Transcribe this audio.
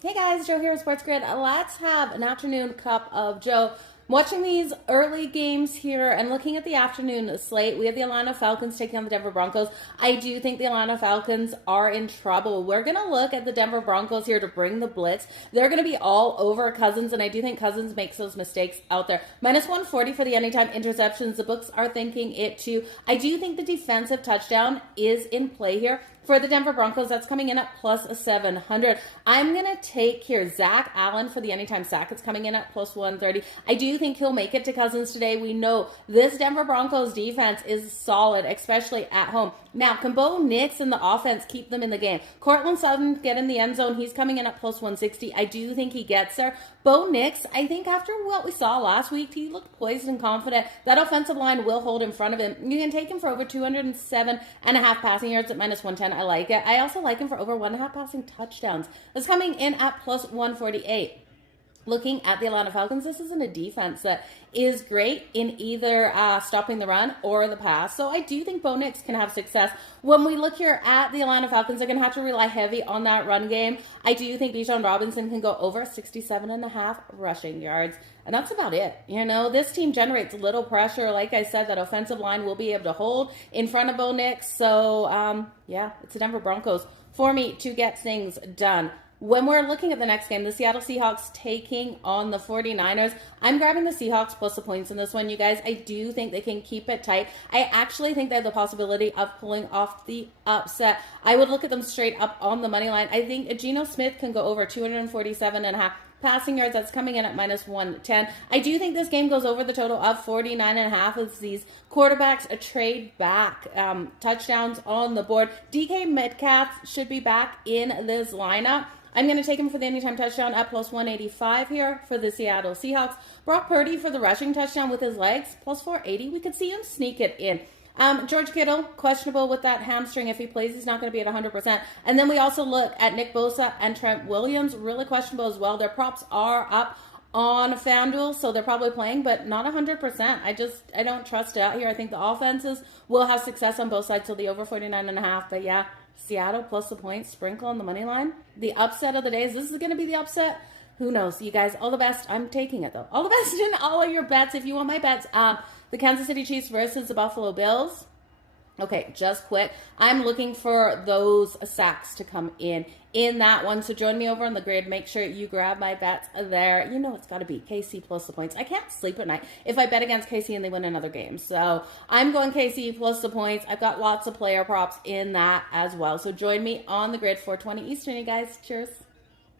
Hey guys, Joe here with Sports Grid. Let's have an afternoon cup of Joe. Watching these early games here and looking at the afternoon slate, we have the Atlanta Falcons taking on the Denver Broncos. I do think the Atlanta Falcons are in trouble. We're going to look at the Denver Broncos here to bring the blitz. They're going to be all over Cousins, and I do think Cousins makes those mistakes out there. Minus 140 for the anytime interceptions. The books are thinking it too. I do think the defensive touchdown is in play here. For the Denver Broncos, that's coming in at plus 700. I'm going to take here Zach Allen for the anytime sack. It's coming in at plus 130. I do think he'll make it to Cousins today. We know this Denver Broncos defense is solid, especially at home. Now, can Bo Nix and the offense keep them in the game? Cortland Sutton get in the end zone. He's coming in at plus 160. I do think he gets there. Bo Nix, I think after what we saw last week, he looked poised and confident. That offensive line will hold in front of him. You can take him for over 207.5 passing yards at minus 110. I like it. I also like him for over 1.5 passing touchdowns. That's coming in at plus 148. Looking at the Atlanta Falcons, this isn't a defense that is great in either stopping the run or the pass. So I do think Bo Nix can have success. When we look here at the Atlanta Falcons, they're going to have to rely heavy on that run game. I do think Bijan Robinson can go over 67.5 rushing yards. And that's about it. You know, this team generates little pressure. Like I said, that offensive line will be able to hold in front of Bo Nix. So, yeah, it's the Denver Broncos for me to get things done. When we're looking at the next game, the Seattle Seahawks taking on the 49ers, I'm grabbing the Seahawks plus the points in this one, you guys. I do think they can keep it tight. I actually think they have the possibility of pulling off the upset. I would look at them straight up on the money line. I think Geno Smith can go over 247.5 passing yards. That's coming in at minus 110. I do think this game goes over the total of 49.5 as these quarterbacks trade back. Touchdowns on the board. DK Metcalf should be back in this lineup. I'm going to take him for the anytime touchdown at plus 185 here for the Seattle Seahawks. Brock Purdy for the rushing touchdown with his legs, plus 480. We could see him sneak it in. George Kittle, questionable with that hamstring. If he plays, he's not going to be at 100%. And then we also look at Nick Bosa and Trent Williams, really questionable as well. Their props are up on FanDuel, so they're probably playing, but not 100%. I don't trust it out here. I think the offenses will have success on both sides, so the over 49.5. But yeah, Seattle plus the points, sprinkle on the money line. The upset of the day, is this going to be the upset? Who knows? You guys, all the best. I'm taking it, though. All the best in all of your bets. If you want my bets, the Kansas City Chiefs versus the Buffalo Bills. Okay, just quick. I'm looking for those sacks to come in that one. So join me over on the grid. Make sure you grab my bets there. You know it's got to be KC plus the points. I can't sleep at night if I bet against KC and they win another game. So I'm going KC plus the points. I've got lots of player props in that as well. So join me on the grid, 4:20 Eastern, you guys. Cheers.